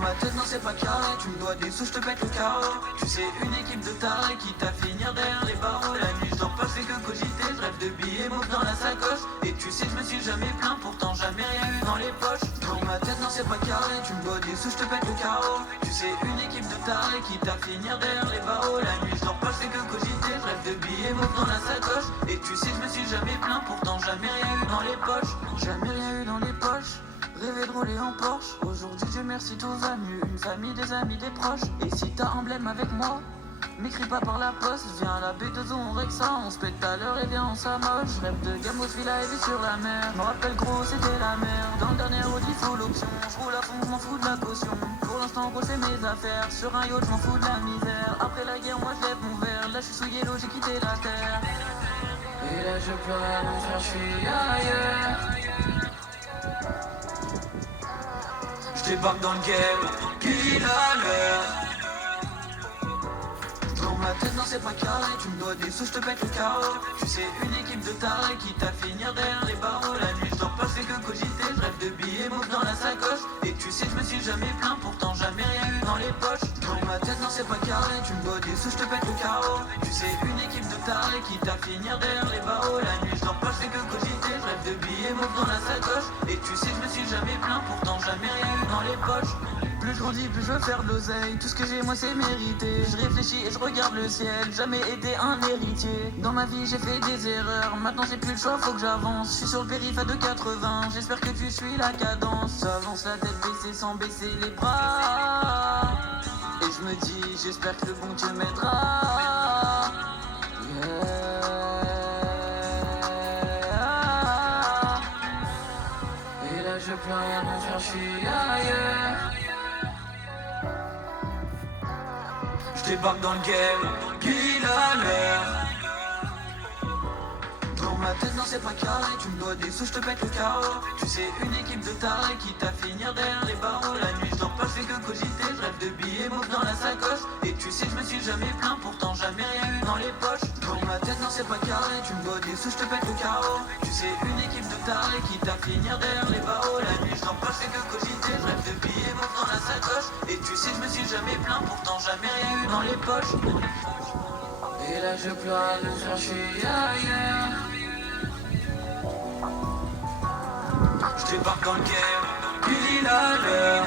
ma tête non c'est pas carré, tu me dois des sous, je te pète le carreau. Tu sais une équipe de tarés qui t'a finir derrière les barreaux. La nuit je dors pas, c'est que cogiter, je rêve de billets mauves dans la sacoche. Et tu sais je me suis jamais plaint, pourtant jamais rien eu dans les poches. Dans ma tête non c'est pas carré, tu me dois des sous, je te pète le carreau. Tu sais une équipe de tarés qui t'a finir derrière les barreaux. La nuit je dors pas, c'est que cogiter, je rêve de billets mauves dans la sacoche. Et tu sais je me suis jamais plaint, pourtant jamais rien eu dans les poches. Jamais rien eu dans les poches. Rêver de rouler en Porsche. Aujourd'hui Dieu merci tout va mieux. Une famille, des amis, des proches. Et si t'as emblème avec moi, m'écris pas par la poste. Viens à la baie de Zon, on règle ça. On se pète à l'heure et viens on s'amoche. Je rêve de Gamos, villa et vue sur la mer. Me rappelle gros c'était la mer. Dans le dernier road il faut l'option. Je roule à fond, je m'en fous de la caution. Pour l'instant gros c'est mes affaires. Sur un yacht je m'en fous de la misère. Après la guerre moi je lève mon verre. Là je suis sous yellow, j'ai quitté la terre. Et là je peux rien me faire, je suis ailleurs. J'débarque dans le game, pile à l'heure. Dans ma tête non c'est pas carré, tu me dois des sous, je te pète le carreau. Tu sais une équipe de tarés qui t'a finir derrière les barreaux. La nuit je dors pas, c'est que cogiter, je rêve de billets mauves dans la sacoche. Et tu sais je me suis jamais plaint, pourtant jamais rien eu dans les poches. Dans ma tête non c'est pas carré, tu me dois des sous, je te pète le carreau. Tu sais une équipe de tarés qui t'a finir derrière les barreaux. La nuit je dors pas, c'est que cogiter, je rêve de billets mauves dans la sacoche. Et tu sais je me suis jamais plaint, pourtant jamais rien eu dans les poches. Plus je grandis, plus je veux faire de l'oseille. Tout ce que j'ai, moi, c'est mérité. Je réfléchis et je regarde le ciel. Jamais été un héritier. Dans ma vie, j'ai fait des erreurs. Maintenant, j'ai plus le choix, faut que j'avance. Je suis sur le périph' à 2,80. J'espère que tu suis la cadence. J'avance la tête baissée sans baisser les bras. Et je me dis, j'espère que le bon Dieu m'aidera. Yeah. Et là, je peux rien me faire, je suis ailleurs. J'débarque dans le game, pile à l'heure. Dans ma tête non c'est pas carré, tu me dois des sous, je te pète le carreau. Tu sais une équipe de tarés qui t'a finir derrière les barreaux. La nuit je dors pas, c'est que cogiter, je rêve de billets mauves dans la sacoche. Et tu sais je me suis jamais plaint, pourtant jamais rien eu dans les poches. Dans ma tête non c'est pas carré, tu me dois des sous, je te pète le carreau. Tu sais une équipe de tarés qui t'a finir derrière les barreaux. La nuit je dors pas, c'est que cogiter, je rêve de billets mauves dans la sacoche. Et tu sais je me suis jamais plaint, pourtant jamais rien eu dans les poches. Et là je peux rien me faire, je suis ailleurs. J'débarque dans le game, pile à l'heure.